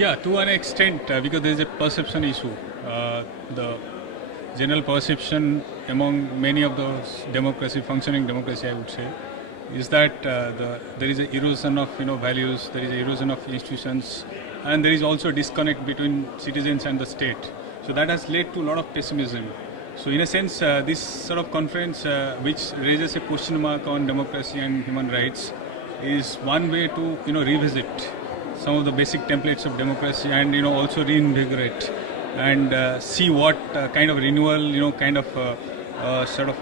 Yeah, to an extent, because there is a perception issue. The general perception among many of those functioning democracy, I would say, is that there is an erosion of values, there is an erosion of institutions, and there is also a disconnect between citizens and the state. So that has led to a lot of pessimism. So in a sense, this sort of conference, which raises a question mark on democracy and human rights, is one way to revisit some of the basic templates of democracy and also reinvigorate and see what kind of renewal, sort of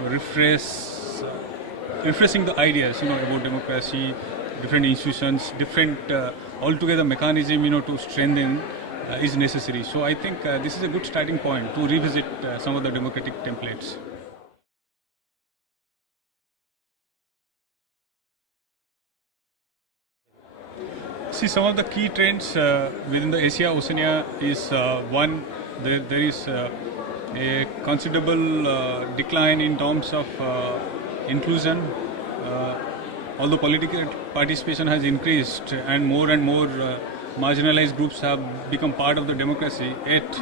refreshing the ideas about democracy, different institutions, different altogether mechanism to strengthen is necessary. So I think this is a good starting point to revisit some of the democratic templates. See, some of the key trends within the Asia-Oceania is one, there is a considerable decline in terms of inclusion. Although political participation has increased and more marginalized groups have become part of the democracy, yet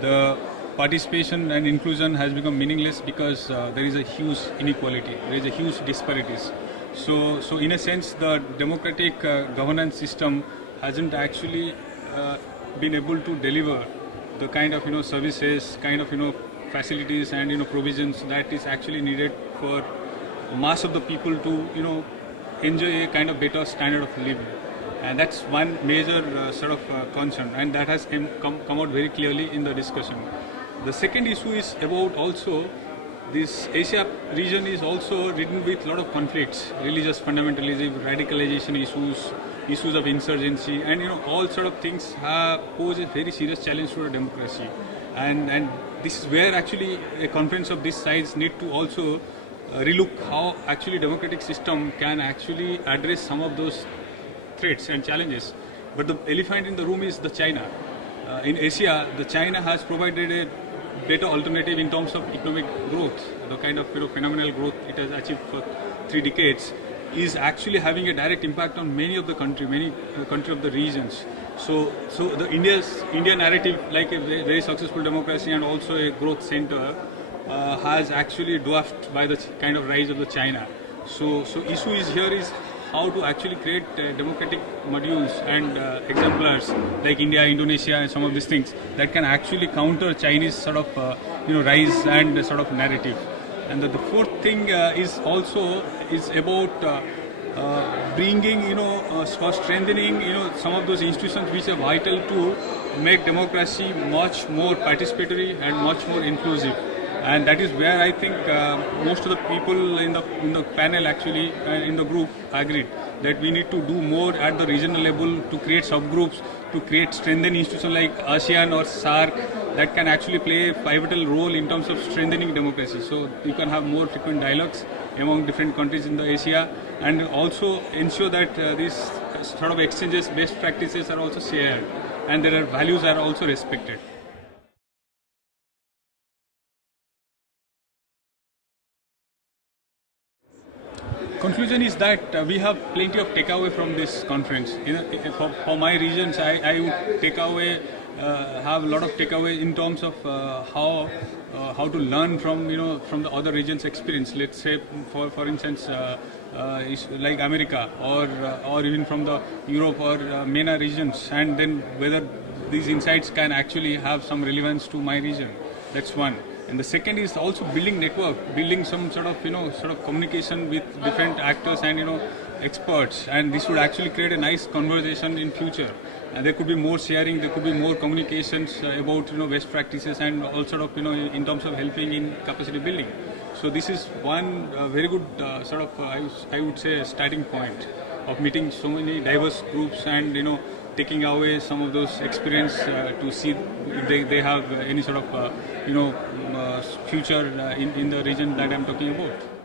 the participation and inclusion has become meaningless because there is a huge inequality, there is a huge disparities. So in a sense, the democratic governance system hasn't actually been able to deliver the kind of services, kind of facilities and provisions that is actually needed for mass of the people to enjoy a kind of better standard of living. And that's one major sort of concern, and that has come out very clearly in the discussion. The second issue is about also this Asia region is also ridden with a lot of conflicts, religious fundamentalism, radicalization issues of insurgency, and all sort of things pose a very serious challenge to a democracy. And this is where actually a conference of this size need to also relook how actually democratic system can actually address some of those threats and challenges. But the elephant in the room is the China. In Asia, the China has provided a better alternative in terms of economic growth. The kind of phenomenal growth it has achieved for 3 decades is actually having a direct impact on many of the country of the regions. So the India narrative, like a very successful democracy and also a growth center, has actually dwarfed by the kind of rise of the China. So issue is here is how to actually create democratic modules and exemplars like India, Indonesia, and some of these things that can actually counter Chinese sort of rise and sort of narrative. And the fourth thing is about bringing strengthening some of those institutions which are vital to make democracy much more participatory and much more inclusive. And that is where I think most of the people in the panel actually in the group agreed that we need to do more at the regional level to create subgroups, to create strengthened institutions like ASEAN or SAARC that can actually play a pivotal role in terms of strengthening democracy. So you can have more frequent dialogues among different countries in the Asia, and also ensure that these sort of exchanges, best practices are also shared and their values are also respected. Conclusion is that we have plenty of takeaway from this conference. For my regions, I would have a lot of takeaway in terms of how to learn from the other regions' experience. Let's say, for instance, like America or even from the Europe or MENA regions, and then whether these insights can actually have some relevance to my region. That's one. And the second is also building network, building some sort of communication with different actors and experts, and this would actually create a nice conversation in future. And there could be more sharing, there could be more communications about best practices and all sort of in terms of helping in capacity building. So this is one very good I would say starting point of meeting so many diverse groups and taking away some of those experience to see if they have any sort of future in the region that I'm talking about.